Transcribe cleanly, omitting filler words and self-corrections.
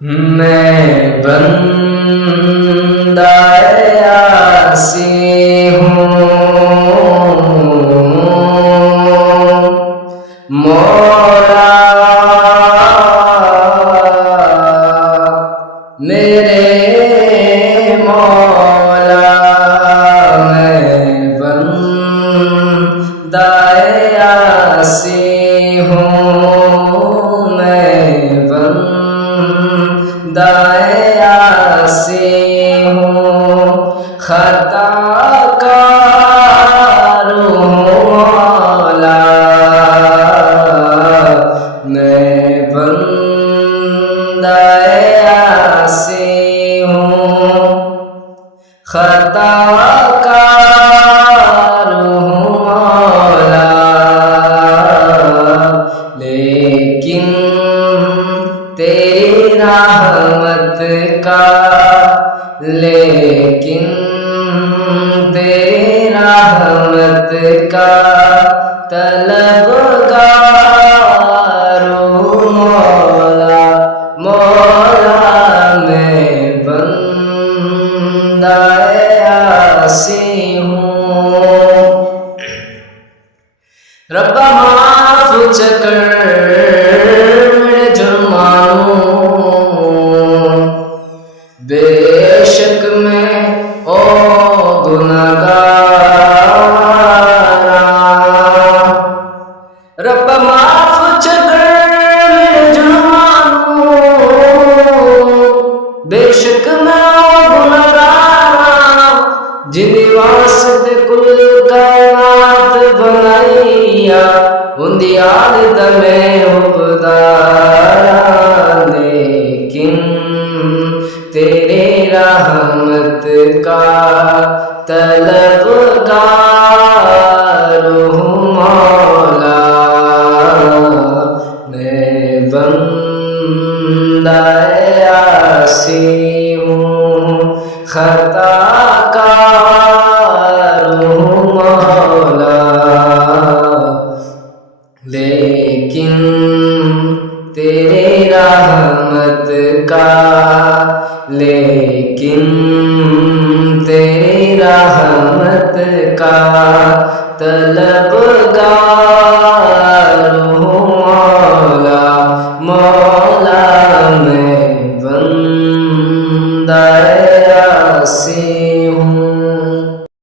میں بندہ عاصی ہوں، مولا میرے مولا، میں بندہ عاصی ہوں، میں بندہ عاصی ہوں، خطا کار ہوں مولا، میں بندہ عاصی ہوں، خطا کار ہوں مولا، لیکن تیری رحمت کا، لیکن تیری رحمت کا طلبگار ہوں مولا، مولا میں بندہ عاصی ہوں، ربا معاف کر میرے جرمانوں، بے شک میں او گناہگار، رب معاف کر میرے جرمانوں، بے شک میں او گناہگار، جن واسطے کل کائنات بنائیا ان دی عادت میں عبدارا، لیکن تیرے رحمت کا طلبگار ہوں مولا، میں بندہ عاصی ہوں، خطا کار ہوں مولا، لیکن تیرے رحمت کا، لیکن تیری رحمت کا طلبگار